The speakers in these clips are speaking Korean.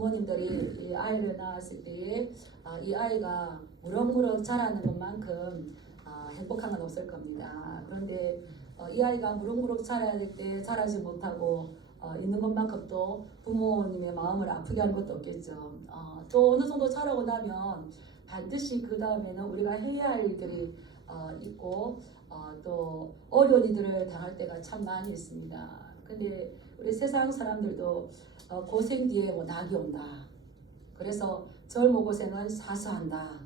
부모님들이 이 아이를 낳았을 때에 이 아이가 무럭무럭 자라는 것만큼 행복한 건 없을 겁니다. 그런데 이 아이가 무럭무럭 자라야 될 때 자라지 못하고 있는 것만큼 또 부모님의 마음을 아프게 하는 것도 없겠죠. 또 어느 정도 자라고 나면 반드시 그 다음에는 우리가 해야 할 일들이 있고 또 어려운 일들을 당할 때가 참 많이 있습니다. 근데 우리 세상 사람들도 고생 뒤에 뭐 낙이 온다. 그래서 젊은 고생은 사서한다.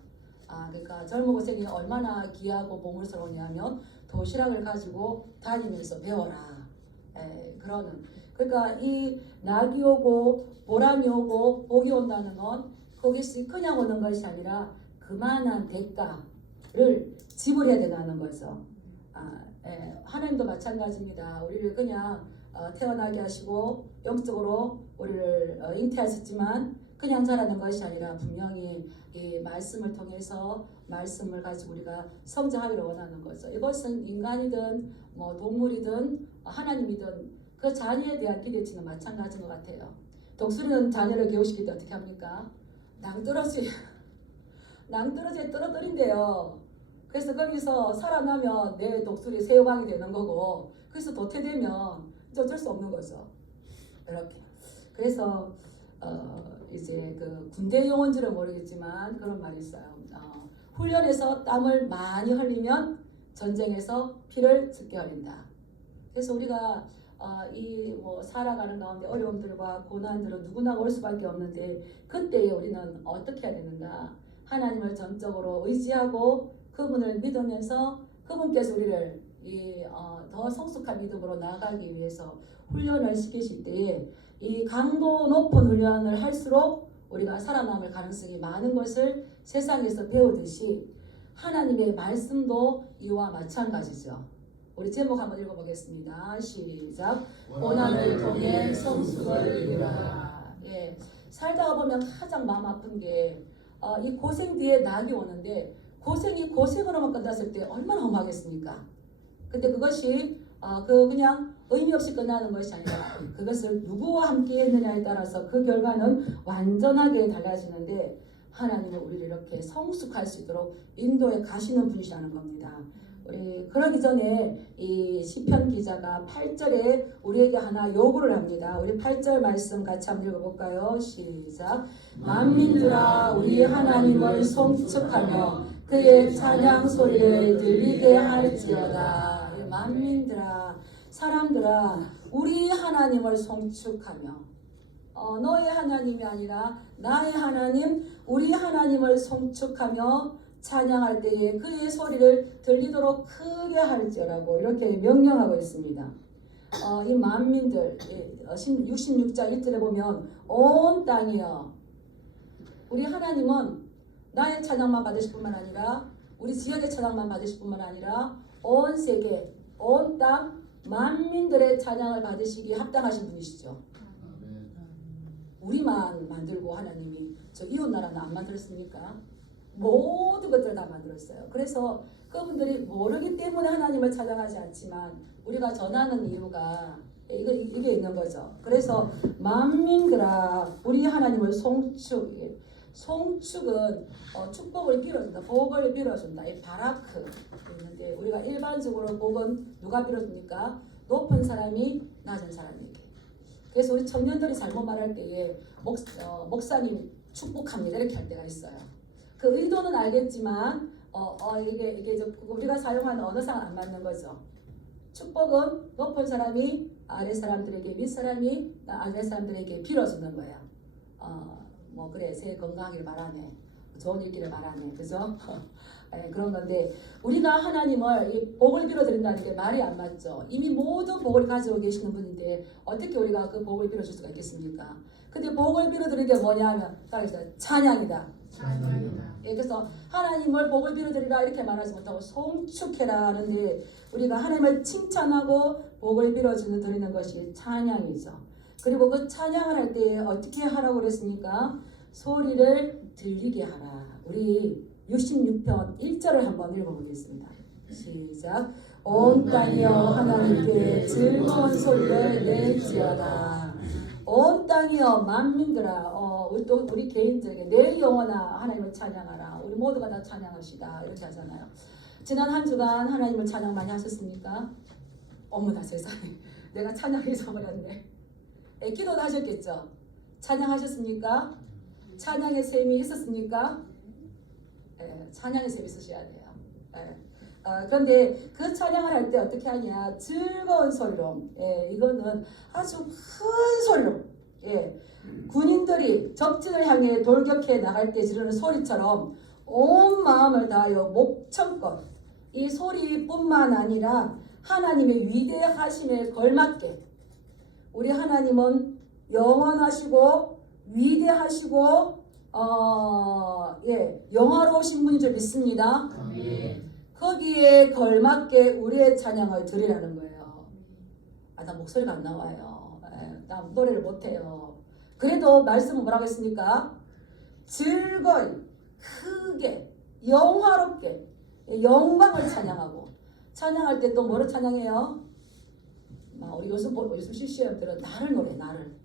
그러니까 젊은 고생이 얼마나 귀하고 보물스러우냐면 도시락을 가지고 다니면서 배워라. 그러니까 이 낙이 오고 보람이 오고 복이 온다는 건 거기서 그냥 오는 것이 아니라 그만한 대가를 지불해야 된다는 거죠. 하나님도 마찬가지입니다. 우리를 그냥 태어나게 하시고 영적으로 우리를 잉태하셨지만 그냥 자라는 것이 아니라 분명히 이 말씀을 통해서 말씀을 가지고 우리가 성장하기를 원하는 거죠. 이것은 인간이든 뭐 동물이든 하나님이든 그 자녀에 대한 기대치는 마찬가지인 것 같아요. 독수리는 자녀를 교육시킬 때 어떻게 합니까? 낭떠러지에 떨어뜨린대요. 그래서 거기서 살아나면 내 독수리 새우강이 되는 거고, 그래서 도태되면 어쩔 수 없는 거죠. 이렇게. 그래서 이제 그 군대 용어인지는 모르겠지만 그런 말이 있어요. 훈련에서 땀을 많이 흘리면 전쟁에서 피를 tz게 흘린다. 그래서 우리가 이 뭐 살아가는 가운데 어려움들과 고난들은 누구나 올 수밖에 없는데 그때에 우리는 어떻게 해야 되는가? 하나님을 전적으로 의지하고 그분을 믿으면서 그분께서 우리를 더 성숙한 믿음으로 나아가기 위해서 훈련을 시키실 때에 이 강도 높은 훈련을 할수록 우리가 살아남을 가능성이 많은 것을 세상에서 배우듯이 하나님의 말씀도 이와 마찬가지죠. 우리 제목 한번 읽어보겠습니다. 시작. 고난을 통해 성숙을 이루라. 살다가 보면 가장 마음 아픈 게 이 고생 뒤에 낙이 오는데 고생이 고생으로만 끝났을 때 얼마나 험하겠습니까? 근데 그것이 그냥 의미 없이 끝나는 것이 아니라 그것을 누구와 함께 했느냐에 따라서 그 결과는 완전하게 달라지는데 하나님은 우리를 이렇게 성숙할 수 있도록 인도에 가시는 분이시라는 겁니다. 우리 그러기 전에 이 시편 기자가 8절에 우리에게 하나 요구를 합니다. 우리 8절 말씀 같이 한번 읽어볼까요? 시작. 만민들아 우리 하나님을 송축하며 그의 찬양 소리를 들리게 할지어다. 만민들아 사람들아 우리 하나님을 송축하며 너의 하나님이 아니라 나의 하나님 우리 하나님을 송축하며 찬양할 때에 그의 소리를 들리도록 크게 할지라고 이렇게 명령하고 있습니다. 이 만민들 66장 1절에 보면 온 땅이여 우리 하나님은 나의 찬양만 받으실 뿐만 아니라 우리 지역의 찬양만 받으실 뿐만 아니라 온 세계 온 땅 만민들의 찬양을 받으시기에 합당하신 분이시죠. 우리만 만들고 하나님이 저 이웃 나라는 안 만들었습니까? 모든 것들을 다 만들었어요. 그래서 그분들이 모르기 때문에 하나님을 찬양하지 않지만 우리가 전하는 이유가 이게 있는 거죠. 그래서 만민들아 우리 하나님을 송축은 축복을 빌어준다. 복을 빌어준다. 이 바라크 있는데 우리가 일반적으로 복은 누가 빌어줍니까? 높은 사람이 낮은 사람에게. 그래서 우리 청년들이 잘못 말할 때에 목사님 축복합니다 이렇게 할 때가 있어요. 그 의도는 알겠지만 이게 우리가 사용하는 언어상 안 맞는 거죠. 축복은 높은 사람이 아래 사람들에게 윗 사람이 아래 사람들에게 빌어주는 거예요. 뭐 그래 새해 건강하기를 바라네. 좋은 일기를 바라네. 그죠? 그런 건데 우리가 하나님을 이 복을 빌어드린다는 게 말이 안 맞죠. 이미 모든 복을 가지고 계시는 분인데 어떻게 우리가 그 복을 빌어줄 수가 있겠습니까? 근데 복을 빌어드리는 게 뭐냐 하면 찬양이다. 그래서 하나님을 복을 빌어드리라 이렇게 말하지 못하고 송축해라 하는데 우리가 하나님을 칭찬하고 복을 빌어주는 드리는 것이 찬양이죠. 그리고 그 찬양을 할 때 어떻게 하라고 그랬습니까? 소리를 들리게 하라. 우리 66편 1절을 한번 읽어보겠습니다. 시작. 온 땅이여 하나님께 즐거운 소리를 낼지어다. 온 땅이여 만민들아 우리 또 우리 개인들에게 내 영혼아 하나님을 찬양하라. 우리 모두가 다 찬양합시다. 이렇게 하잖아요. 지난 한 주간 하나님을 찬양 많이 하셨습니까? 어머나 세상에 내가 찬양 잊어버렸네. 기도도 하셨겠죠? 찬양하셨습니까? 찬양의 셈이 있었습니까? 찬양의 셈이 있으셔야 돼요. 그런데 그 찬양을 할 때 어떻게 하냐? 즐거운 소리로. 이거는 아주 큰 소리로. 군인들이 적진을 향해 돌격해 나갈 때 지르는 소리처럼 온 마음을 다하여 목청껏 이 소리뿐만 아니라 하나님의 위대하심에 걸맞게 우리 하나님은 영원하시고 위대하시고 영화로우신 분인 줄 믿습니다. 거기에 걸맞게 우리의 찬양을 드리라는 거예요. 나 목소리가 안 나와요. 나 노래를 못해요. 그래도 말씀은 뭐라고 했습니까? 즐거이 크게 영화롭게 영광을 찬양하고 찬양할 때 또 뭐를 찬양해요? 우리 요즘 실시험들은 나를 노래 나를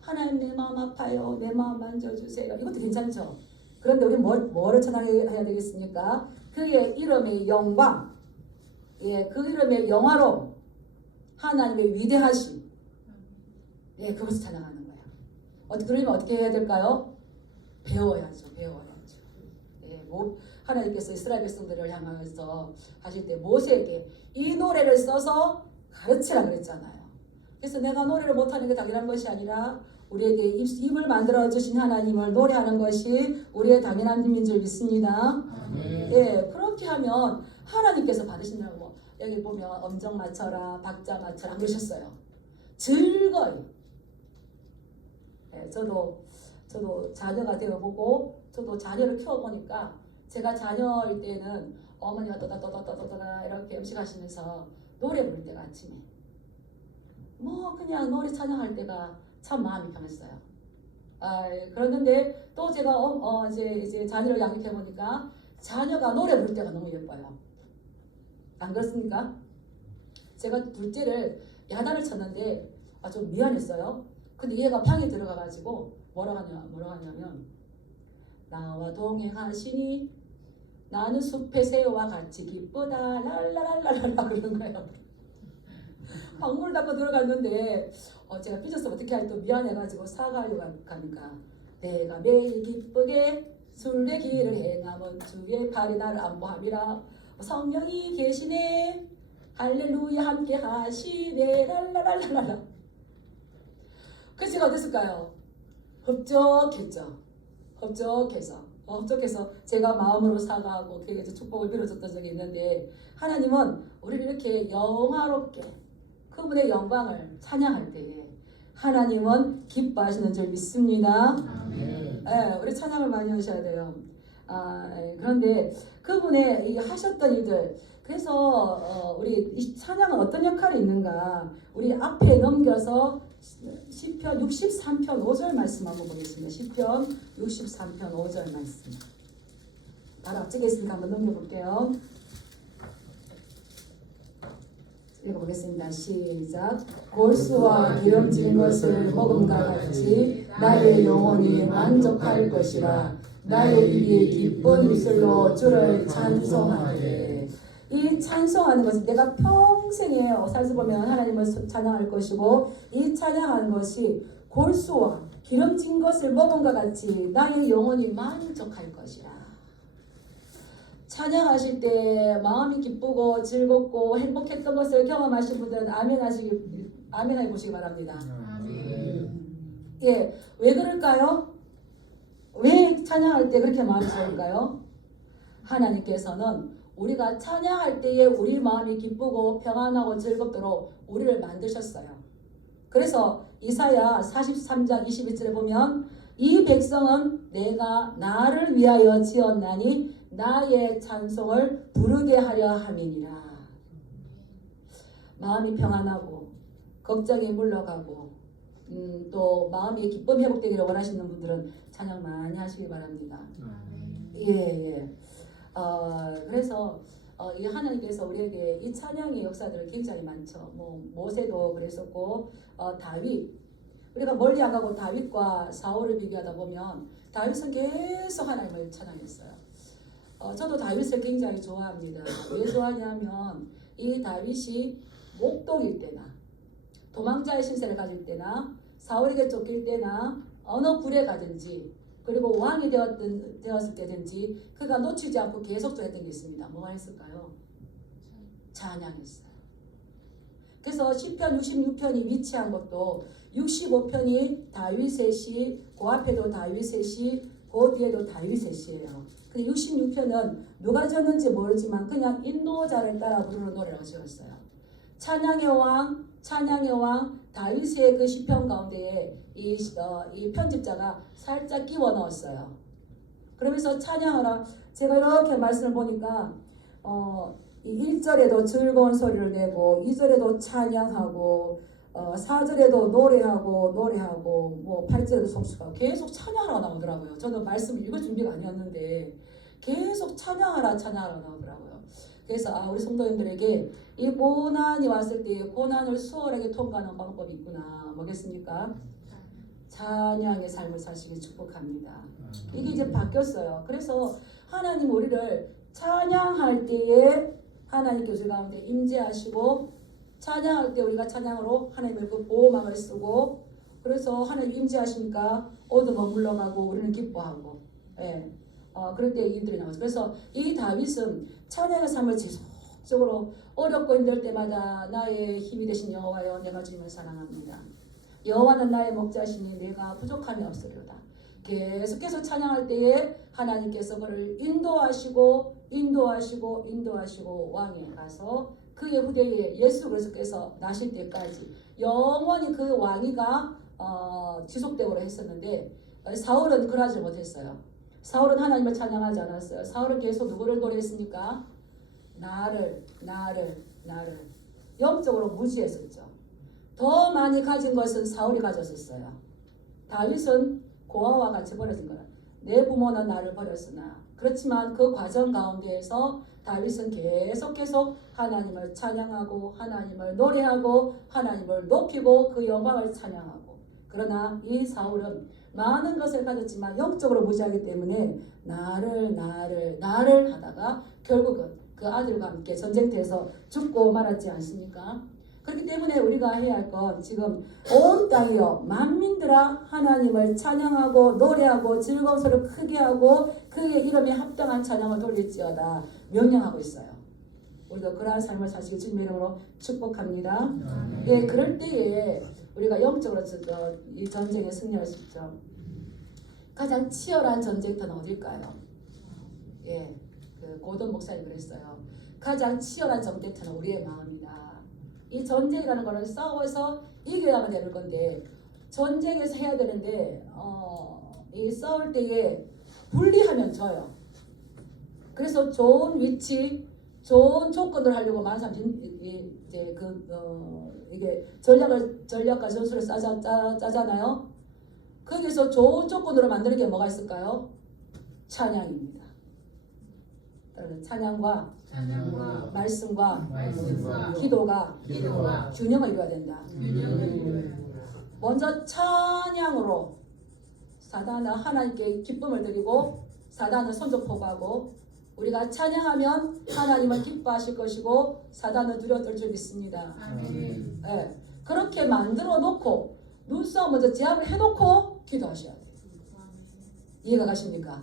하나님 내 마음 아파요. 내 마음 만져주세요. 이것도 괜찮죠? 그런데 우리 뭐를 찬양해야 되겠습니까? 그의 이름의 영광, 그 이름의 영화로 하나님의 위대하심, 그것을 찬양하는 거예요. 그러면 어떻게 해야 될까요? 배워야죠. 하나님께서 이스라엘 백성들을 향해서 하실 때 모세에게 이 노래를 써서 가르치라 그랬잖아요. 그래서 내가 노래를 못하는 게 당연한 것이 아니라 우리에게 입을 만들어 주신 하나님을 노래하는 것이 우리의 당연한 힘인 줄 믿습니다. 그렇게 하면 하나님께서 받으신다고. 여기 보면 엄정 맞춰라, 박자 맞춰라 그러셨어요. 즐거이. 저도 자녀가 되어보고 저도 자녀를 키워보니까 제가 자녀일 때는 어머니가 떠다 이렇게 음식하시면서 노래 부를 때가 아침에 그냥 노래 찬양할 때가 참 마음이 편했어요. 그랬는데 또 제가 이제 자녀를 양육해 보니까 자녀가 노래 부를 때가 너무 예뻐요. 안 그렇습니까? 제가 둘째를 야단을 쳤는데 좀 미안했어요. 근데 얘가 방에 들어가가지고 뭐라고 하냐면 나와 동행하시니 나는 숲의 새와 같이 기쁘다 랄라랄라랄라 그러는 거예요. 방문을 닫고 들어갔는데 제가 삐졌으면 어떻게 할지 또 미안해가지고 사과하려고 하니까 내가 매일 기쁘게 순례길을 행하면 주의 팔이 나를 안보함이라 성령이 계시네 할렐루야 함께 하시네 랄라랄라랄라. 그래서 제가 어땠을까요? 흡족해서 제가 마음으로 사과하고 그에게 축복을 빌어줬던 적이 있는데 하나님은 우리를 이렇게 영화롭게 그분의 영광을 찬양할 때에 하나님은 기뻐하시는 줄 믿습니다. 우리 찬양을 많이 하셔야 돼요. 그런데 그분의 이 하셨던 일들 그래서 우리 이 찬양은 어떤 역할이 있는가 우리 앞에 넘겨서 시편 63편 5절 말씀 한번 보겠습니다. 시편 63편 5절 말씀 바로 앞쪽에 있으니까 한번 넘겨볼게요. 읽어보겠습니다. 시작. 골수와 기름진 것을 먹음과 같이 나의 영혼이 만족할 것이라. 나의 입이 기쁜 입술로 주를 찬송하되. 이 찬송하는 것은 내가 평생에 살수 보면 하나님을 찬양할 것이고 이 찬양하는 것이 골수와 기름진 것을 먹음과 같이 나의 영혼이 만족할 것이라. 찬양하실 때 마음이 기쁘고 즐겁고 행복했던 것을 경험하신 분들은 아멘 해보시기 바랍니다. 왜 그럴까요? 왜 찬양할 때 그렇게 마음이 좋을까요? 하나님께서는 우리가 찬양할 때에 우리 마음이 기쁘고 평안하고 즐겁도록 우리를 만드셨어요. 그래서 이사야 43장 22절에 보면 이 백성은 내가 나를 위하여 지었나니 나의 찬송을 부르게 하려 함이니라. 마음이 평안하고 걱정이 물러가고 또 마음이 기쁨이 회복되기를 원하시는 분들은 찬양 많이 하시기 바랍니다. 그래서 이 하나님께서 우리에게 이 찬양의 역사들은 굉장히 많죠. 모세도 그랬었고 다윗 우리가 멀리 안 가고 다윗과 사울을 비교하다 보면 다윗은 계속 하나님을 찬양했어요. 저도 다윗을 굉장히 좋아합니다. 왜 좋아하냐면 이 다윗이 목동일 때나 도망자의 신세를 가질 때나 사울에게 쫓길 때나 어느 굴에 가든지 그리고 왕이 되었을 때든지 그가 놓치지 않고 계속 했던 게 있습니다. 뭐가 했을까요? 찬양했어요. 그래서 시편 66편이 위치한 것도 65편이 다윗의 시, 그 앞에도 다윗의 시, 그 뒤에도 다윗의 시예요. 근데 66편은 누가 지었는지 모르지만 그냥 인도자를 따라 부르는 노래라고 지었어요. 찬양의 왕 다윗의 그 시편 가운데에 이 편집자가 살짝 끼워 넣었어요. 그러면서 찬양하라. 제가 이렇게 말씀을 보니까 이 1절에도 즐거운 소리를 내고 2절에도 찬양하고 4절에도 노래하고 뭐 8절에도 송축하고 계속 찬양하라고 나오더라고요. 저는 말씀을 읽을 준비가 아니었는데 계속 찬양하라 나오더라고요. 그래서 우리 성도님들에게 이 고난이 왔을 때 고난을 수월하게 통과하는 방법이 있구나. 뭐겠습니까? 찬양의 삶을 사시길 축복합니다. 이게 이제 바뀌었어요. 그래서 하나님 우리를 찬양할 때에 하나님께 우리 가운데 임재하시고 찬양할 때 우리가 찬양으로 하나님의 그 보호막을 쓰고 그래서 하나님 임재하시니까 어둠은 물러가고 우리는 기뻐하고 그럴 때 일들이 나오죠. 그래서 이 다윗은 찬양의 삶을 지속적으로 어렵고 힘들 때마다 나의 힘이 되신 여호와여 내가 주님을 사랑합니다. 여호와는 나의 목자시니 내가 부족함이 없으리로다. 계속해서 찬양할 때에 하나님께서 그를 인도하시고 왕에 가서 그의 후대에 예수 그리스도께서 나실 때까지 영원히 그 왕위가 지속되도록 했었는데 사울은 그러지 못했어요. 사울은 하나님을 찬양하지 않았어요. 사울은 계속 누구를 노래했습니까? 나를 영적으로 무지했었죠. 더 많이 가진 것은 사울이 가졌었어요. 다윗은 고아와 같이 버려진 거라. 내 부모는 나를 버렸으나 그렇지만 그 과정 가운데에서 다윗은 계속 하나님을 찬양하고 하나님을 노래하고 하나님을 높이고 그 영광을 찬양하고 그러나 이 사울은 많은 것을 가졌지만 영적으로 무지하기 때문에 나를 하다가 결국은 그 아들과 함께 전쟁터에서 죽고 말았지 않습니까? 그렇기 때문에 우리가 해야 할 건 지금 온 땅이여 만민들아 하나님을 찬양하고 노래하고 즐거운 소리를 크게 하고 그의 이름에 합당한 찬양을 돌릴지어다 명령하고 있어요. 우리도 그러한 삶을 사시길 주님의 이름으로 축복합니다. 예, 그럴 때에 우리가 영적으로 이 전쟁에 승리할 수 있죠. 가장 치열한 전쟁터는 어딜까요? 예, 그 고든 목사님 그랬어요. 가장 치열한 전쟁터는 우리의 마음이다. 이 전쟁이라는 거는 싸워서 이겨야만 되는 건데 전쟁에서 해야 되는데 이 싸울 때에 분리하면 져요. 그래서 좋은 위치, 좋은 조건을 하려고 만삼 이제 이게 전략과 전술을 짜잖아요. 거기서 좋은 조건으로 만드는 게 뭐가 있을까요? 찬양입니다. 찬양과 말씀과 기도가 균형을 이루어야 된다. 먼저 찬양으로 사단은 하나님께 기쁨을 드리고 사단은 손족포고하고 우리가 찬양하면 하나님은 기뻐하실 것이고 사단은 두려워떨 줄 믿습니다. 네. 그렇게 만들어 놓고 눈싸움 먼저 제압을 해놓고 기도하셔야 돼요. 이해가 가십니까?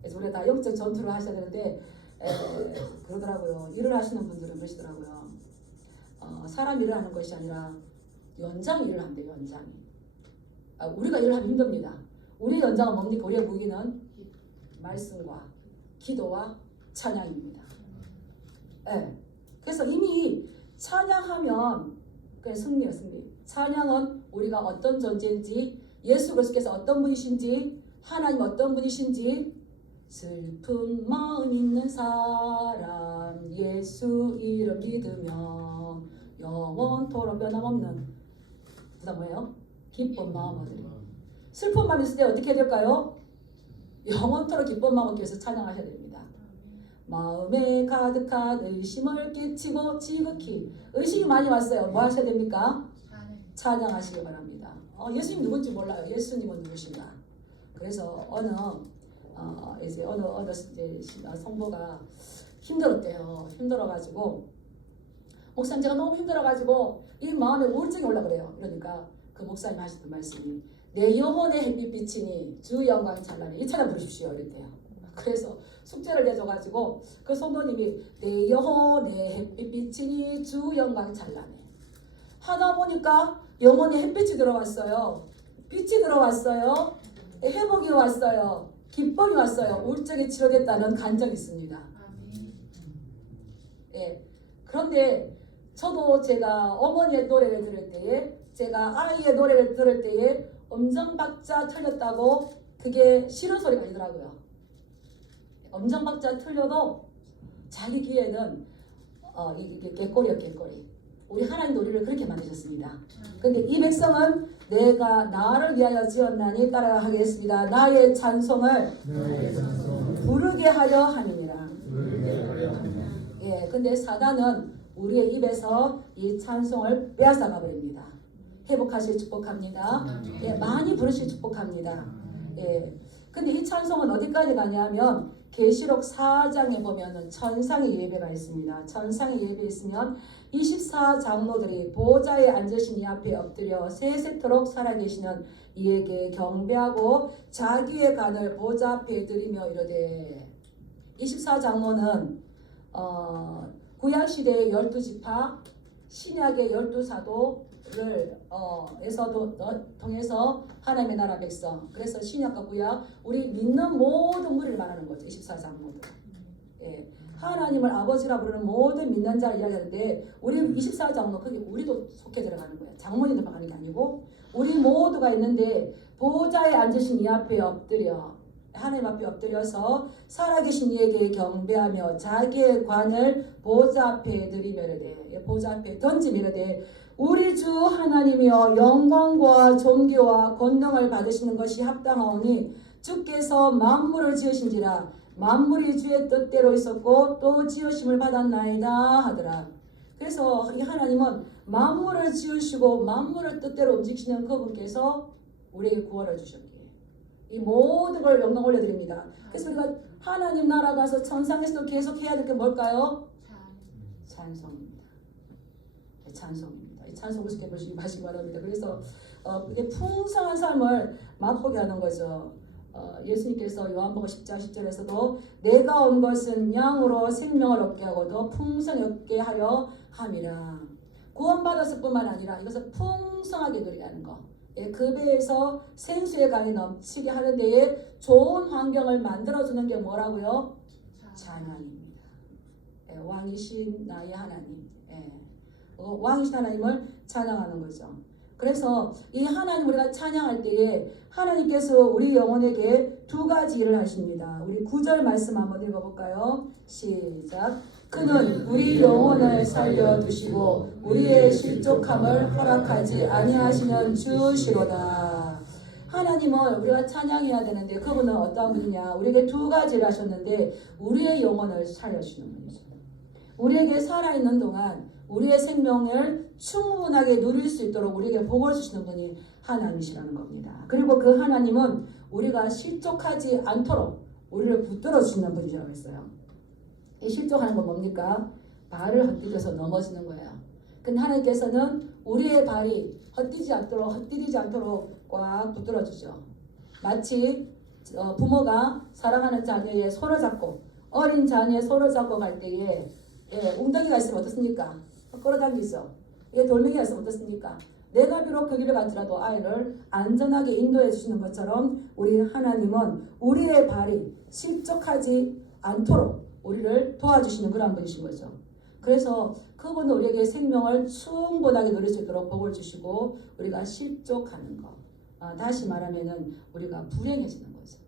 그래서 우리가 다 영적 전투를 하셔야 되는데 그러더라고요. 일을 하시는 분들은 그러시더라고요. 사람 일을 하는 것이 아니라 연장 일을 한대요. 연장이. 우리가 일을 하면 힘듭니다. 우리 연장은 뭡니까? 우리의 무기는 말씀과 기도와 찬양입니다. 네. 그래서 이미 찬양하면 그게 승리예요. 승리. 찬양은 우리가 어떤 존재인지 예수 그리스도께서 어떤 분이신지 하나님 어떤 분이신지 슬픈 마음 있는 사람 예수 이름 믿으며 영원토록 변함없는 그다음 뭐예요? 기쁜 마음 얻으리. 슬픈 마음 있을 때 어떻게 해야 될까요? 영원토록 기쁜 마음 얻기 위해서 찬양하셔야 됩니다. 마음에 가득한 의심을 끼치고 지극히 의심이 많이 왔어요. 뭐 하셔야 됩니까? 찬양하시기 바랍니다. 예수님 누군지 몰라요. 예수님은 누구신가? 그래서 이제 어느 이제 성도가 힘들었대요. 힘들어가지고 목사님 제가 너무 힘들어가지고 이 마음에 우울증이 올라 그래요. 그러니까 그 목사님 하시던 말씀이 내 영혼의 햇빛 비치니 주 영광 찬란해 이 찬양 부르십시오 이랬대요. 그래서 숙제를 내줘가지고 그 성도님이 내 영혼의 햇빛 비치니 주 영광 찬란해 하다 보니까 영혼의 햇빛이 들어왔어요. 빛이 들어왔어요. 회복이 왔어요. 기쁨이 왔어요. 우울증이 치료됐다는 간증이 있습니다. 예. 그런데 저도 제가 어머니의 노래를 들을 때에 제가 아이의 노래를 들을 때에 음정박자 틀렸다고 그게 싫은 소리가 아니더라고요. 음정박자 틀려도 자기 귀에는 이게 객골이요 객골이. 우리 하나님 우리를 그렇게 만드셨습니다. 근데 이 백성은 내가 나를 위하여 지었나니 따라하겠습니다. 나의 찬송을 부르게 하려 함이니라. 예, 근데 사단은 우리의 입에서 이 찬송을 빼앗아가 버립니다. 회복하실 축복합니다. 예, 많이 부르실 축복합니다. 예, 근데 이 찬송은 어디까지 가냐면 계시록 4장에 보면은 천상의 예배가 있습니다. 천상의 예배 있으면 24장로들이 보좌에 앉으신 이 앞에 엎드려 세세토록 살아계시는 이에게 경배하고 자기의 간을 보좌 앞에 드리며 이르되 24장로는 구약시대의 12지파 신약의 12사도를 에서도 통해서 하나님의 나라 백성 그래서 신약과 구약 우리 믿는 모든 무리를 말하는 거죠. 24장로들. 예. 하나님을 아버지라 부르는 모든 믿는 자를 이야기하는데 우리 24장로 거기 우리도 속해 들어가는 거예요. 장모님들만 가는 게 아니고 우리 모두가 있는데 보좌에 앉으신 이 앞에 엎드려 하나님 앞에 엎드려서 살아계신 이에게 경배하며 자기의 관을 보좌 앞에 드리며 이르되 보좌 앞에 던지며 이르되 우리 주 하나님이여 영광과 존귀와 권능을 받으시는 것이 합당하오니 주께서 만물을 지으신지라 만물이 주의 뜻대로 있었고 또 지으심을 받았나이다 하더라. 그래서 이 하나님은 만물을 지으시고 만물을 뜻대로 움직이시는 그분께서 우리에게 구원을 주셨기에 이 모든 걸 영광 올려드립니다. 그래서 우리가 하나님 나라 가서 천상에서도 계속 해야 될 게 뭘까요? 찬송입니다. 찬송입니다. 이 찬송 우습게 보시기 바랍니다. 그래서 이게 풍성한 삶을 맛보게 하는 거죠. 예수님께서 요한복음 10장 10절에서도 내가 온 것은 양으로 생명을 얻게 하고 더 풍성히 얻게 하려 함이라. 구원받았을 뿐만 아니라 이것을 풍성하게 누리게 하는 거. 예, 그 배에서 생수의 강이 넘치게 하는 데에 좋은 환경을 만들어주는 게 뭐라고요? 찬양입니다. 예, 왕이신 나의 하나님. 예, 왕이신 하나님을 찬양하는 거죠. 그래서 이 하나님 우리가 찬양할 때에 하나님께서 우리 영혼에게 두 가지 일을 하십니다. 우리 9절 말씀 한번 읽어볼까요? 시작. 그는 우리 영혼을 살려두시고 우리의 실족함을 허락하지 아니하시는 주시로다. 하나님은 우리가 찬양해야 되는데 그분은 어떤 분이냐? 우리에게 두 가지를 하셨는데 우리의 영혼을 살려주시는 분이죠. 우리에게 살아있는 동안 우리의 생명을 충분하게 누릴 수 있도록 우리에게 복을 주시는 분이 하나님이시라는 겁니다. 그리고 그 하나님은 우리가 실족하지 않도록 우리를 붙들어 주시는 분이라고 했어요. 이 실족하는 건 뭡니까? 발을 헛디뎌서 넘어지는 거예요. 근데 하나님께서는 우리의 발이 헛디디지 않도록 꽉 붙들어 주죠. 마치 부모가 사랑하는 자녀의 손을 잡고 어린 자녀의 손을 잡고 갈 때에 웅덩이가 있으면 어떻습니까? 끌어당기죠. 돌멩이가 있으면 어떻습니까? 내가 비록 그 길을 갈지라도 아이를 안전하게 인도해 주시는 것처럼 우리 하나님은 우리의 발이 실족하지 않도록 우리를 도와주시는 그런 분이신 거죠. 그래서 그분은 우리에게 생명을 충분하게 누릴 수 있도록 복을 주시고 우리가 실족하는 것. 다시 말하면은 우리가 불행해지는 거죠.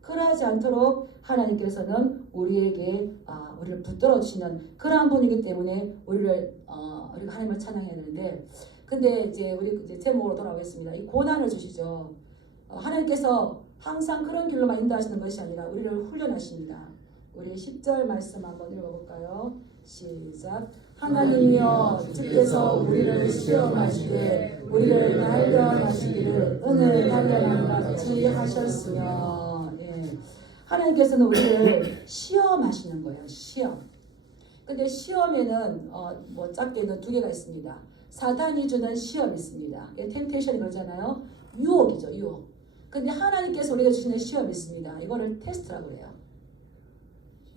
그러하지 않도록 하나님께서는 우리에게 우리를 붙들어 주시는 그러한 분이기 때문에 우리가 하나님을 찬양해야 되는데, 근데 이제 우리 이제 제목으로 돌아오겠습니다. 이 고난을 주시죠. 하나님께서 항상 그런 길로만 인도하시는 것이 아니라 우리를 훈련하십니다. 우리 10절 말씀 한번 읽어볼까요? 시작. 하나님이여 주께서 우리를 시험하시되 우리를 단련하시기를 은을 단련한 같이 하셨으며. 예. 하나님께서는 우리를 시험하시는 거예요. 시험. 근데 시험에는 뭐 작게는 두 개가 있습니다. 사탄이 주는 시험이 있습니다. 템테이션이 그러잖아요. 유혹이죠, 유혹. 근데 하나님께서 우리에게 주시는 시험이 있습니다. 이거를 테스트라고 해요.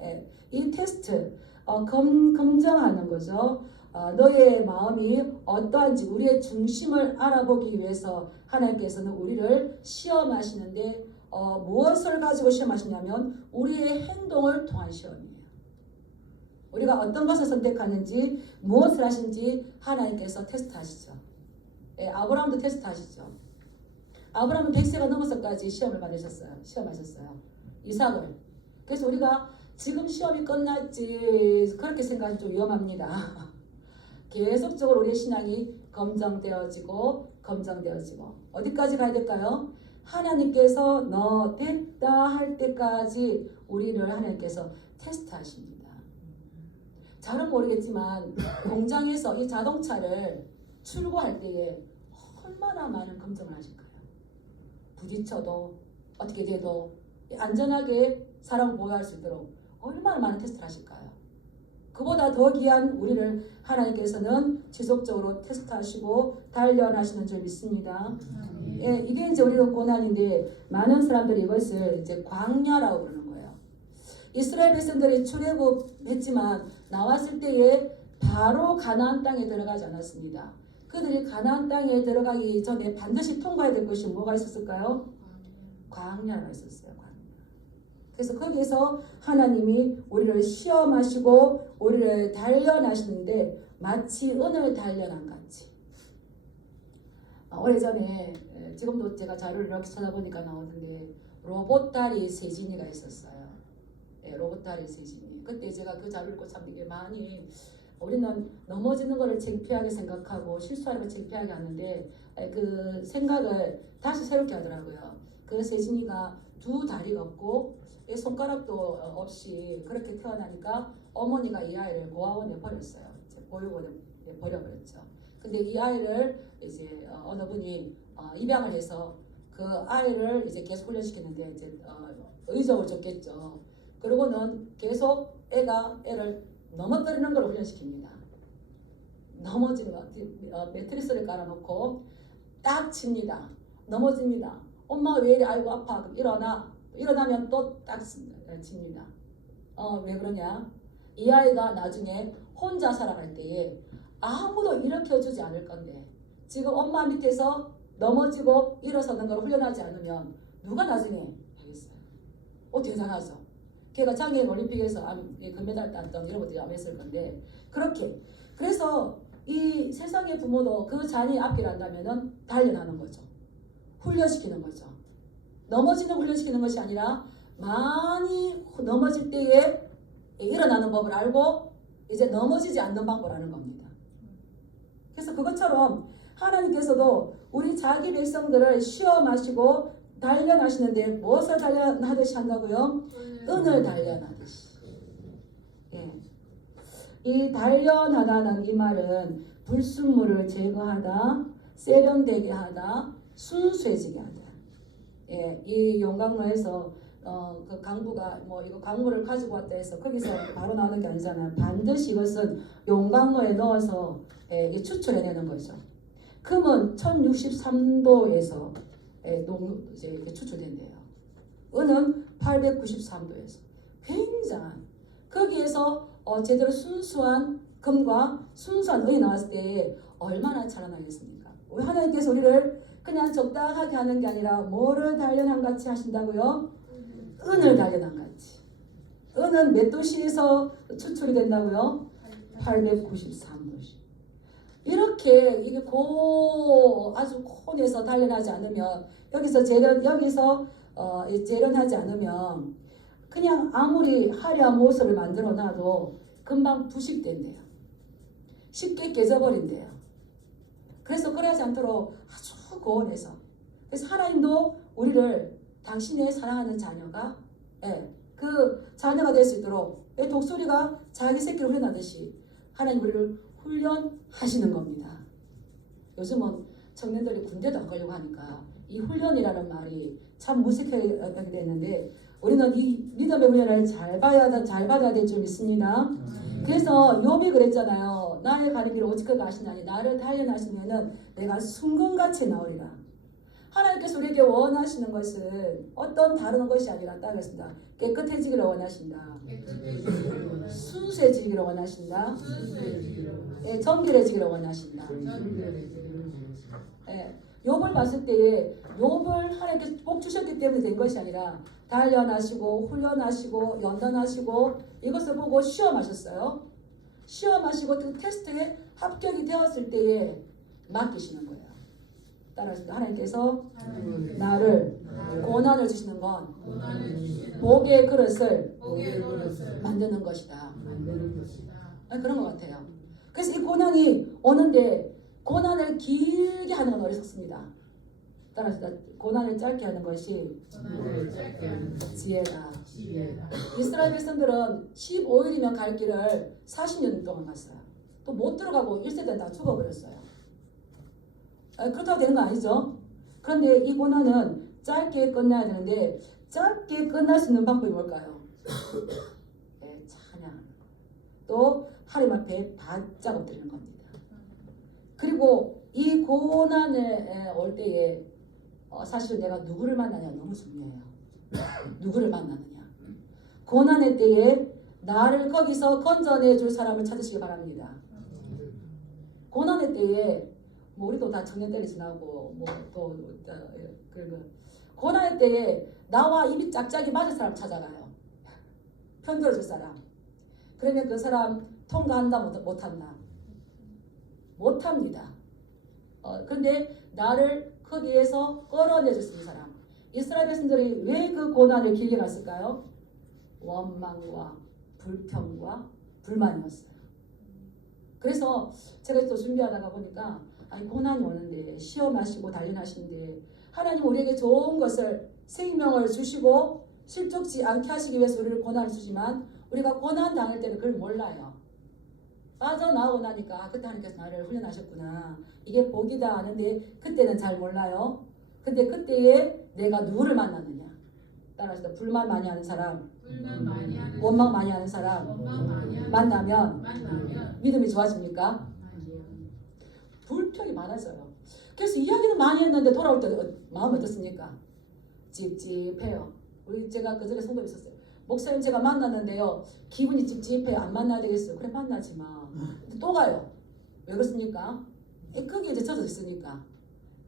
예, 이 테스트, 검증하는 거죠. 너의 마음이 어떠한지 우리의 중심을 알아보기 위해서 하나님께서는 우리를 시험하시는데 무엇을 가지고 시험하시냐면 우리의 행동을 통한 시험이에요. 우리가 어떤 것을 선택하는지 무엇을 하신지 하나님께서 테스트하시죠. 예, 아브라함도 테스트하시죠. 아브라함은 100세가 넘어서까지 시험을 받으셨어요. 시험하셨어요. 이삭을. 그래서 우리가 지금 시험이 끝났지 그렇게 생각하면 좀 위험합니다. 계속적으로 우리의 신앙이 검증되어지고 어디까지 가야 될까요? 하나님께서 너 됐다 할 때까지 우리를 하나님께서 테스트하십니다. 잘은 모르겠지만 공장에서 이 자동차를 출고할 때에 얼마나 많은 검증을 하실까요? 부딪혀도 어떻게 돼도 안전하게 사람을 보호할 수 있도록 얼마나 많은 테스트를 하실까요? 그보다 더 귀한 우리를 하나님께서는 지속적으로 테스트하시고 단련하시는 줄 믿습니다. 예, 이게 이제 우리가 고난인데 많은 사람들이 이것을 이제 광야라고 부르는 거예요. 이스라엘 백성들이 출애굽했지만 나왔을 때에 바로 가나안 땅에 들어가지 않았습니다. 그들이 가나안 땅에 들어가기 전에 반드시 통과해야 될 것이 뭐가 있었을까요? 광야가 있었어요. 그래서 거기에서 하나님이 우리를 시험하시고 우리를 단련하시는데 마치 은을 단련한 같이. 오래전에 지금도 제가 자료를 이렇게 찾아보니까 나오는데 로봇다리 세진이가 있었어요. 예, 로봇다리 세진이. 그때 제가 그 자료를 읽고 참 되게 많이 우리는 넘어지는 것을 창피하게 생각하고 실수하는 걸 창피하게 하는데 그 생각을 다시 새롭게 하더라고요. 그 세진이가 두 다리가 없고 손가락도 없이 그렇게 태어나니까 어머니가 이 아이를 고아원에 버렸어요. 보육원에 버려버렸죠. 근데 이 아이를 이제 어느 분이 입양을 해서 그 아이를 이제 계속 훈련시키는데 이제 의욕을 줬겠죠. 그러고는 계속 애를 넘어뜨리는 걸 훈련시킵니다. 넘어지는 거, 매트리스를 깔아놓고 딱 칩니다. 넘어집니다. 엄마 왜 이래? 아이고 아파. 그럼 일어나면 또 딱 칩니다. 왜 그러냐? 이 아이가 나중에 혼자 살아갈 때에 아무도 일으켜주지 않을 건데 지금 엄마 밑에서 넘어지고 일어서는 걸 훈련하지 않으면 누가 나중에 하겠어요? 대단하죠. 걔가 장애인 올림픽에서 금메달 땄던 이런 것들이 아마 했을 건데 그렇게 그래서 이 세상의 부모도 그 자녀의 앞길 한다면은 단련하는 거죠. 훈련시키는 거죠. 넘어지는 훈련시키는 것이 아니라 많이 넘어질 때에 일어나는 법을 알고 이제 넘어지지 않는 방법을 아는 겁니다. 그래서 그것처럼 하나님께서도 우리 자기 백성들을 시험하시고 단련하시는데 무엇을 단련하듯이 한다고요? 은을 단련하듯이. 예. 이 단련하다는 이 말은 불순물을 제거하다, 세련되게 하다, 순수해지게 하다. 예, 이 용광로에서 그 강부가 이거 광물을 가지고 왔다 해서 거기서 바로 나오는 게 아니잖아요. 반드시 이것은 용광로에 넣어서 추출해내는 거죠. 금은 1063도에서 이제 추출된대요. 은은 893도에서 굉장한 거기에서 제대로 순수한 금과 순수한 은이 나왔을 때 얼마나 찬란하겠습니까? 우리 하나님께서 우리를 그냥 적당하게 하는 게 아니라 뭐를 단련한 같이 하신다고요? 은을 단련한 같이. 은은 몇 도씨에서 추출이 된다고요? 893도씨. 이렇게 이게 아주 고온에서 단련하지 않으면 여기서 재련하지 않으면 그냥 아무리 화려한 모습을 만들어 놔도 금방 부식된대요. 쉽게 깨져버린대요. 그래서 그러지 않도록 아주 고온에서. 그래서 하나님도 우리를 당신의 사랑하는 자녀가 그 자녀가 될 수 있도록 독수리가 자기 새끼를 훈련하듯이 하나님 우리를 훈련하시는 겁니다. 요즘은 청년들이 군대도 안 가려고 하니까 이 훈련이라는 말이 참 무색하게 되는데 우리는 이 믿음의 훈련을 잘 받아야 될 줄 믿습니다. 그래서 욥이 그랬잖아요. 나의 가는 길을 오직하게 하시나니 나를 단련하시면은 내가 순금같이 나오리라. 하나님께서 우리에게 원하시는 것은 어떤 다른 것이 아니라 딱 그랬습니다. 깨끗해지기를 원하신다. 순수해지기를 원하신다. 예, 정결해지기를 원하신다. 예, 욥을 봤을 때에 욥을 하나님께서 복 주셨기 때문에 된 것이 아니라 단련하시고 훈련하시고 연단하시고 이것을 보고 시험하셨어요. 시험하시고 그 테스트에 합격이 되었을 때에 맡기시는 거예요. 따라서 하나님께서 나를 고난을 주시는 건 복의 그릇을 만드는 것이다. 그런 것 같아요. 그래서 이 고난이 오는데 고난을 길게 하는 건 어리석습니다. 따라서 고난을 짧게 하는 것이 지혜다. 이스라엘 백성들은 15일이면 갈 길을 40년 동안 갔어요. 또 못 들어가고 1세대 다 죽어버렸어요. 그렇다고 되는 거 아니죠? 그런데 이 고난은 짧게 끝나야 되는데 짧게 끝날 수 있는 방법이 뭘까요? 찬양하는 거. 또 하나님 앞에 바짝 엎드리는 겁니다. 그리고 이 고난에 올 때에 사실은 내가 누구를 만나냐 너무 중요해요. 누구를 만나느냐. 고난의 때에 나를 거기서 건져내 줄 사람을 찾으시기 바랍니다. 고난의 때에 우리도 다 청년 때를 지나고 고난의 때에 나와 입이 짝짝이 맞을 사람 찾아가요. 편들어줄 사람. 그러면 그 사람 통과한다 못한다? 못합니다. 그런데 나를 거기에서 끌어내줄 수 있는 사람. 이스라엘 백성들이 왜 그 고난을 길게 갔을까요? 원망과 불평과 불만이었어요. 그래서 제가 또 준비하다가 보니까 고난이 오는데 시험하시고 단련하시는데 하나님 우리에게 좋은 것을 생명을 주시고 실족지 않게 하시기 위해서 우리를 고난을 주지만 우리가 고난 당할 때는 그걸 몰라요. 빠져나오고 나니까 그때 하나님께서 나를 훈련하셨구나. 이게 복이다 하는데 그때는 잘 몰라요. 근데 그때에 내가 누구를 만났느냐. 따라서 불만 많이 하는 사람, 원망 많이 하는 사람 만나면 믿음이 좋아집니까? 불평이 많아져요. 그래서 이야기는 많이 했는데 돌아올 때 마음이 어떻습니까? 찝찝해요. 제가 그전에 성도에 있었어요. 목사님 제가 만났는데요. 기분이 찝찝해. 안 만나야 되겠어요. 그래 만나지 마. 또 가요. 왜 그렇습니까? 거기에 이제 젖어 있으니까.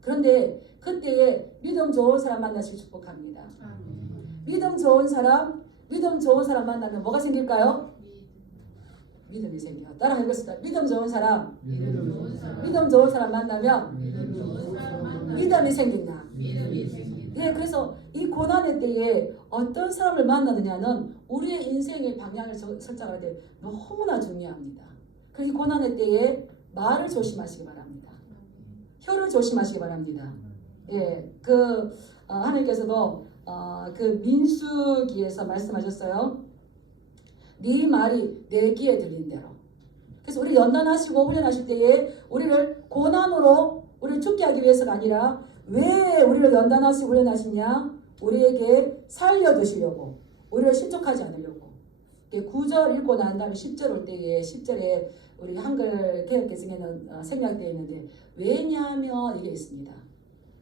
그런데 그때에 믿음 좋은 사람 만나시길 축복합니다. 믿음 좋은 사람 만나면 뭐가 생길까요? 믿음이 생겨. 따라 해보겠습니다. 믿음 좋은 사람 만나면 믿음이 생긴다. 예, 그래서 이 고난의 때에 어떤 사람을 만나느냐는 우리의 인생의 방향을 설정할 때 너무나 중요합니다. 그리고 이 고난의 때에 말을 조심하시기 바랍니다. 혀를 조심하시기 바랍니다. 예, 하나님께서도 그 민수기에서 말씀하셨어요. 네 말이 내 귀에 들린 대로. 그래서 우리 연단하시고 훈련하실 때에 우리를 고난으로 우리를 죽게 하기 위해서가 아니라 왜 우리를 연단하시고 훈련하시냐? 우리에게 살려두시려고, 우리를 실족하지 않으려고. 9절 읽고 난 다음에 10절 올 때에 10절에 우리 한글 개혁개정에는 생략되어 있는데 왜냐하면 이게 있습니다.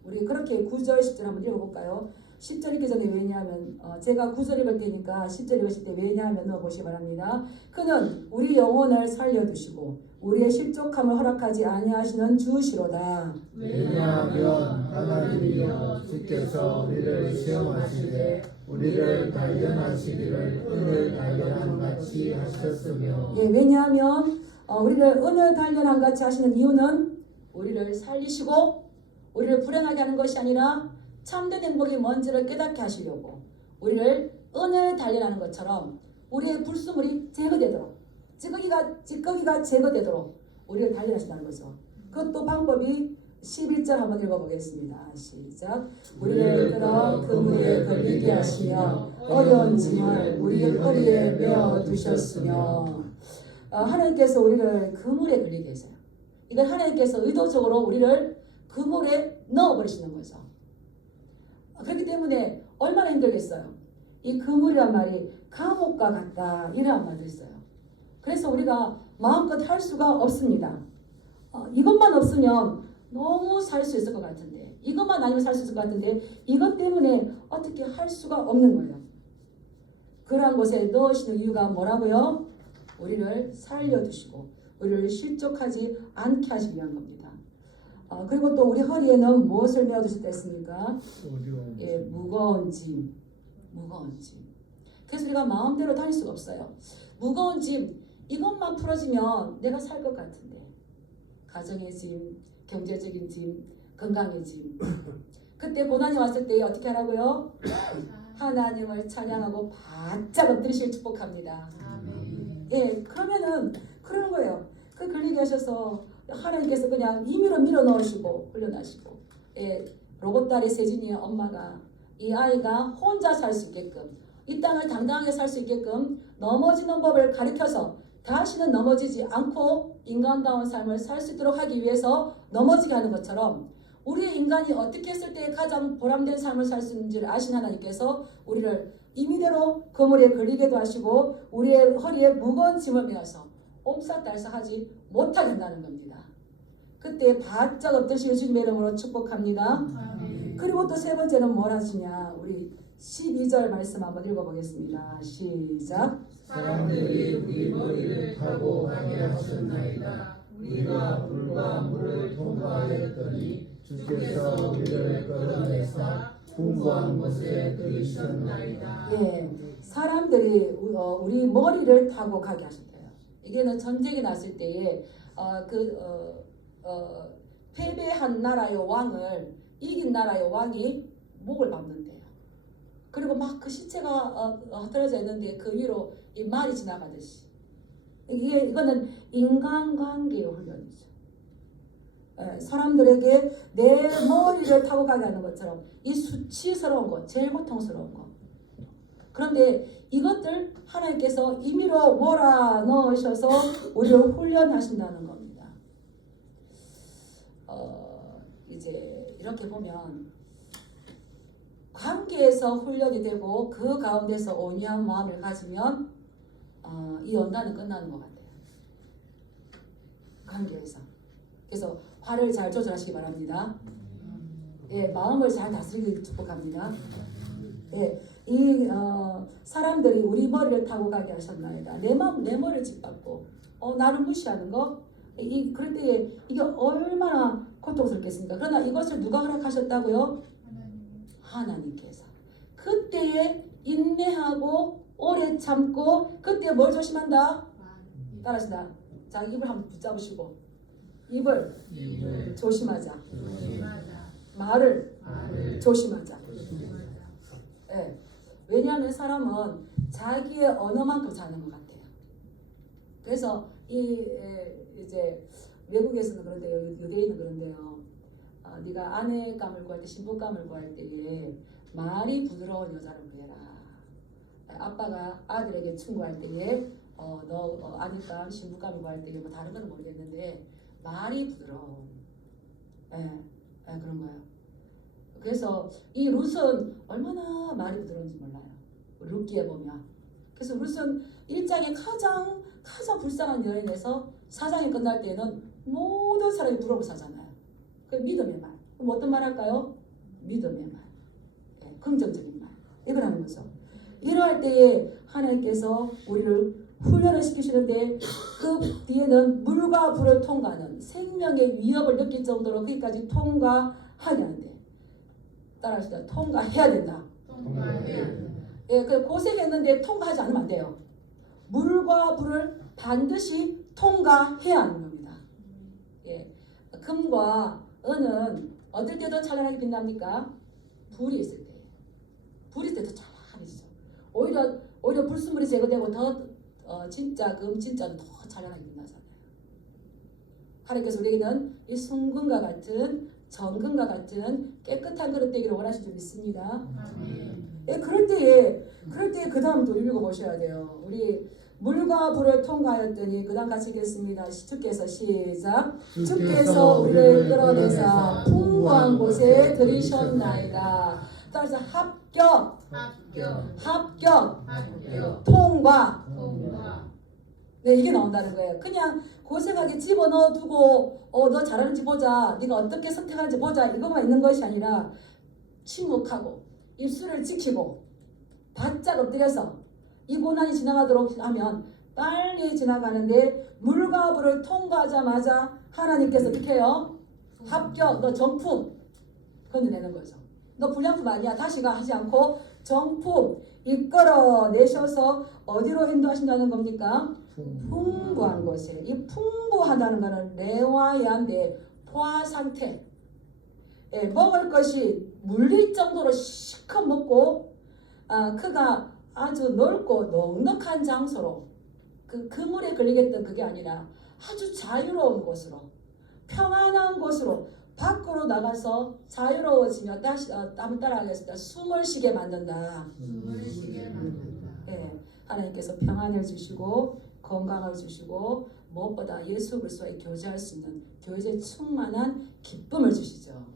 우리 그렇게 9절 10절 한번 읽어볼까요? 10절 읽기 전에 왜냐하면 제가 9절 읽을 테니까 10절 읽으실 때 왜냐하면 넣어보시기 바랍니다. 그는 우리 영혼을 살려두시고 우리의 실족함을 허락하지 아니하시는 주시로다. 왜냐하면 하나님이여 주께서 우리를 시험하시되 우리를 단련하시기를 은을 단련함 같이 하셨으며. 예, 왜냐하면 우리를 은을 단련함 같이 하시는 이유는 우리를 살리시고 우리를 불행하게 하는 것이 아니라 참된 행복이 뭔지를 깨닫게 하시려고 우리를 은을 단련하는 것처럼 우리의 불순물이 제거되도록 찌꺼기가 제거되도록 우리를 단련하신다는 거죠. 그것도 방법이 11절 한번 읽어보겠습니다. 시작. 우리를 끌어 그물에 걸리게 하시며 어려운 짐을 우리 허리에 메어 두셨으며. 하나님께서 우리를 그물에 걸리게 했어요. 이건 하나님께서 의도적으로 우리를 그물에 넣어버리시는 거죠. 그렇기 때문에 얼마나 힘들겠어요. 이 그물이란 말이 감옥과 같다 이런 말도 있어요. 그래서 우리가 마음껏 할 수가 없습니다. 이것만 없으면 너무 살 수 있을 것 같은데, 이것만 아니면 살 수 있을 것 같은데, 이것 때문에 어떻게 할 수가 없는 거예요. 그러한 곳에 넣으시는 이유가 뭐라고요? 우리를 살려두시고 우리를 실족하지 않게 하시기 위한 겁니다. 그리고 또 우리 허리에는 무엇을 메어두셨다 했습니까? 예, 무거운 짐. 그래서 우리가 마음대로 다닐 수가 없어요. 무거운 짐, 이것만 풀어지면 내가 살 것 같은데, 가정의 짐, 경제적인 짐, 건강의 짐. 그때 고난이 왔을 때 어떻게 하라고요? 하나님을 찬양하고 바짝 엎드리실 축복합니다. 예, 그러면은 그러는 거예요. 그 걸리게 하셔서 하나님께서 그냥 임의로 밀어 넣으시고 훈련하시고, 예, 로봇딸의 세진이의 엄마가 이 아이가 혼자 살 수 있게끔, 이 땅을 당당하게 살 수 있게끔 넘어지는 법을 가르쳐서 다시는 넘어지지 않고 인간다운 삶을 살 수 있도록 하기 위해서 넘어지게 하는 것처럼, 우리의 인간이 어떻게 했을 때 가장 보람된 삶을 살 수 있는지를 아신 하나님께서 우리를 임의대로 그물에 걸리게도 하시고 우리의 허리에 무거운 짐을 메어서 옴싹달싹하지 못하게 한다는 겁니다. 그때 바짝 엎드리시는 주님의 이름으로 축복합니다. 그리고 또 세 번째는 뭘 하시냐, 우리 12절 말씀 한번 읽어보겠습니다. 시작. 사람들이 우리 머리를 타고 가게 하셨나이다. 우리가 불과 물을 통과하였더니 주께서 우리를 끌어내사 풍부한 곳에 들이셨나이다. 예, 사람들이 우리 머리를 타고 가게 하셨대요. 이게는 전쟁이 났을 때에 패배한 나라의 왕을 이긴 나라의 왕이 목을 밟는데요. 그리고 막 그 시체가 흩어져 있는데 그 위로 이 말이 지나가듯이, 이거는 인간관계의 훈련이죠. 예, 사람들에게 내 머리를 타고 가게 하는 것처럼 이 수치스러운 것, 제일 고통스러운 것. 그런데 이것들 하나님께서 임의로 몰아넣으셔서 우리를 훈련하신다는 겁니다. 이제 이렇게 보면 관계에서 훈련이 되고 그 가운데서 온유한 마음을 가지면 이 연단은 끝나는 것 같아요. 관계에서. 그래서 화를 잘 조절하시기 바랍니다. 예, 마음을 잘 다스리길 축복합니다. 예, 이 사람들이 우리 머리를 타고 가게 하셨나이다. 내 머리를 짓밟고 나를 무시하는 거, 그럴 때에 이게 얼마나 고통스럽겠습니까? 그러나 이것을 누가 허락하셨다고요? 하나님께서. 그때에 인내하고 오래 참고, 그때 뭘 조심한다? 따라하시다. 자, 입을 한번 붙잡으시고, 입을 조심하자. 말을 조심하자. 예. 왜냐하면 사람은 자기의 언어만큼 사는 것 같아요. 그래서 이제 외국에서는 그런데요, 유대인은 그런데요. 네가 아내감을 구할 때, 신부감을 구할 때에 말이 부드러운 여자를 구해라. 아빠가 아들에게 충고할 때에 너 아내감, 신부감을 구할 때에 뭐 다른 건 모르겠는데 말이 부드러운, 그런 거예요. 그래서 이 룻은 얼마나 말이 부드러운지 몰라요. 룻기에 보면. 그래서 룻은 1장에 가장 불쌍한 여인에서 4장이 끝날 때에는 모든 사람이 부러움을 사잖아요. 그 믿음의 말. 그럼 어떤 말 할까요? 믿음의 말. 네, 긍정적인 말. 이걸 하는 거죠. 이러할 때에 하나님께서 우리를 훈련을 시키시는데 그 뒤에는 물과 불을 통과하는 생명의 위협을 느낄 정도로 거기까지 통과하게 하는데, 따라하시다. 통과해야 된다. 예, 그 고생했는데 통과하지 않으면 안 돼요. 물과 불을 반드시 통과해야 하는 겁니다. 예, 금과 은은 어떨 때도 찬란하게 빛납니까? 불이 있을 때. 불이 있을 때도 찬란해지죠. 오히려 불순물이 제거되고 더 진짜 금, 진짜는 더 찬란하게 빛나잖아요. 하나님께서 우리에게는 이 순금과 같은, 정금과 같은 깨끗한 그릇 되기를 원하시는 줄 믿습니다. 예, 그럴 때에 그 다음 또 읽어보셔야 돼요. 우리 물과 불을 통과하였더니 그다음 같이 읽겠습니다. 주께서 시작. 주께서 우리를 끌어내사 풍부한 곳에 들이셨나이다. 따라서 합격, 통과. 네, 이게 나온다는 거예요. 그냥 고생하게 집어넣어두고 너 잘하는지 보자, 네가 어떻게 선택하는지 보자, 이거만 있는 것이 아니라 침묵하고 입술을 지키고 바짝 엎드려서 이 고난이 지나가도록 하면 빨리 지나가는데, 물과 불을 통과하자마자 하나님께서 어떻게 해요? 합격, 너 정품 건드내는 거죠. 너 불량품 아니야, 다시 가 하지 않고 정품 이끌어내셔서 어디로 인도하신다는 겁니까? 풍부한 곳에. 이 풍부하다는 것은 레와야인데 포화 상태. 먹을 것이 물릴 정도로 실컷 먹고 그가 아주 넓고 넉넉한 장소로, 그 그물에 걸리겠던 그게 아니라 아주 자유로운 곳으로, 평안한 곳으로 밖으로 나가서 자유로워지며 다시 한번 따라하겠습니다. 숨을 쉬게 만든다. 하나님께서 평안을 주시고 건강을 주시고 무엇보다 예수 그리스도와의 교제할 수 있는 교제 충만한 기쁨을 주시죠.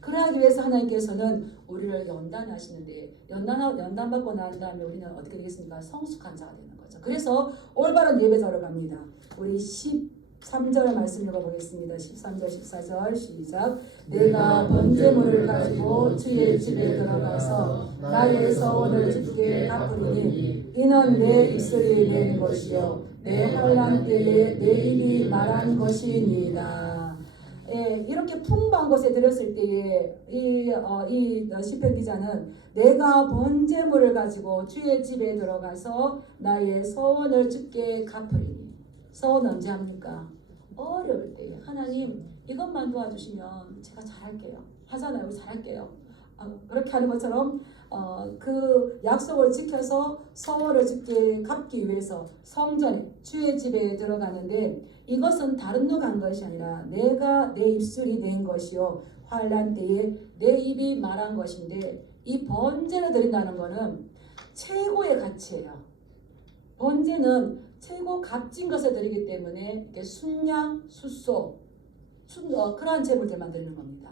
그러하기 위해서 하나님께서는 우리를 연단하시는데, 연단받고 난 다음에 우리는 어떻게 되겠습니까? 성숙한 자가 되는 거죠. 그래서 올바른 예배자로 갑니다. 우리 13절 말씀 읽어보겠습니다. 13절 14절 시작. 내가 번제물을 가지고 주의 집에 들어가서 나의 서원을 주께 갚으리니 이는 내 입술이 낸 것이요 내 환난 때에 내 입이 말한 것이니이다. 이렇게 풍부한 곳에 들었을 때에 이 시편 기자는 내가 번제물을 가지고 주의 집에 들어가서 나의 서원을 주께 갚으리니. 서원 언제 합니까? 어려울 때에. 하나님 이것만 도와주시면 제가 잘할게요. 하잖아요. 잘할게요. 그렇게 하는 것처럼 그 약속을 지켜서 서원을 주께 갚기 위해서 성전에 주의 집에 들어가는데, 이것은 다른 누가 한 것이 아니라 내가 내 입술이 낸 것이요 환난 때에 내 입이 말한 것인데, 이 번제를 드린다는 것은 최고의 가치예요. 번제는 최고 값진 것을 드리기 때문에 순양, 숫소, 그러한 제물들만 드리는 겁니다.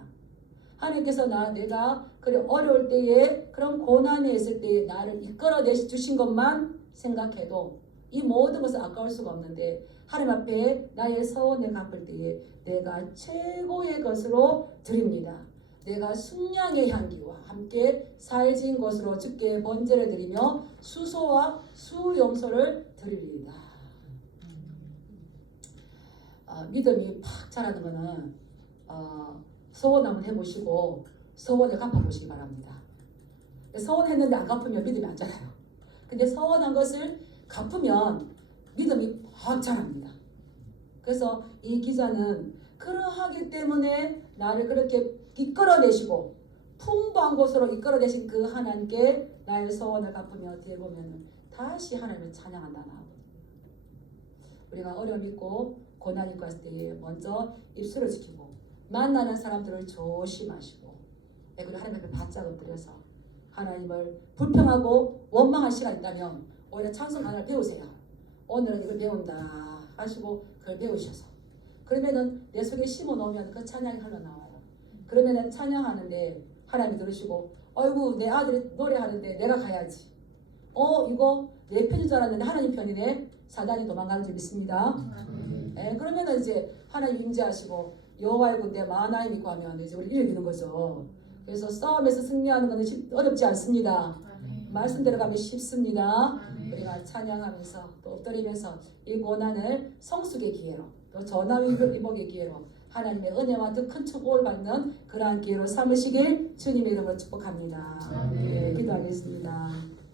하나님께서 내가 그래 어려울 때에 그런 고난에 있을 때에 나를 이끌어내 주신 것만 생각해도 이 모든 것을 아까울 수가 없는데, 하나님 앞에 나의 서원을 갚을 때에 내가 최고의 것으로 드립니다. 내가 순양의 향기와 함께 살진 것으로 주께 번제를 드리며 수소와 수용소를 드립니다. 믿음이 팍 자라는 것은 서원 한번 해보시고 서원을 갚아보시기 바랍니다. 서원했는데 안 갚으면 믿음이 안 자라요. 근데 서원한 것을 갚으면 믿음이 팍 자랍니다. 그래서 이 기자는 그러하기 때문에 나를 그렇게 이끌어내시고 풍부한 곳으로 이끌어내신 그 하나님께 나의 서원을 갚으며 뒤에 보면 다시 하나님을 찬양한다 나오고, 우리가 어려움 있고 고난 있고 했을 때에 먼저 입술을 지키고 만나는 사람들을 조심하시고, 그리고 하나님 앞에 바짝 엎드려서 하나님을 불평하고 원망할 시간 있다면 오히려 찬송 하나를 배우세요. 오늘은 이걸 배운다 하시고 그걸 배우셔서, 그러면은 내 속에 심어 놓으면 그 찬양이 흘러나와요. 그러면은 찬양하는데 하나님이 들으시고, 어이구 내 아들이 노래하는데 내가 가야지. 이거 내 편인 줄 알았는데 하나님 편이네. 사단이 도망가는 줄 믿습니다. 그러면은 이제 하나님 임재하시고 여호와의 군대 많아이 믿고 하면 이제 우리 이기는 거죠. 그래서 싸움에서 승리하는 것은 어렵지 않습니다. 말씀대로 가면 쉽습니다. 우리가 찬양하면서 또 엎드리면서 이 고난을 성숙의 기회로, 또 전화위복의 기회로, 하나님의 은혜와 더 큰 축복을 받는 그러한 기회로 삼으시길 주님의 이름으로 축복합니다. 기도하겠습니다.